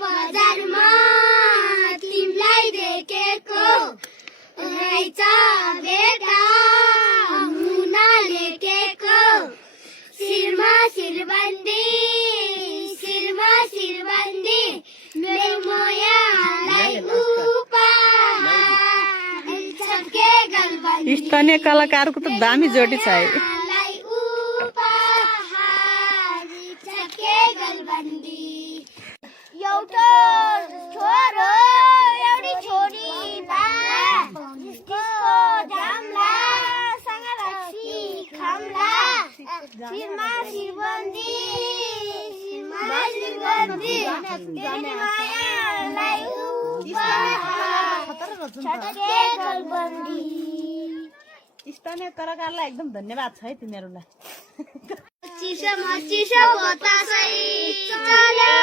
बजारमा तिमीलाई देखेको रहेछ भेटा मुना लेखेको शिरमा शिरबन्दी मेरो मायालाई उपहार छके गलबन्दी स्थानीय कलाकारको त दामी जोडी छ है एउटा छोरो एउटी छोरी जाम्ला सँगै खाम्ला शिरमा शिरबन्दी मेरो मायालाई उपहार छके गलबन्दी। स्थानीय कलाकारलाई एकदम धन्यवाद छ है तिनीहरूलाई चिसो बतासै चल्यो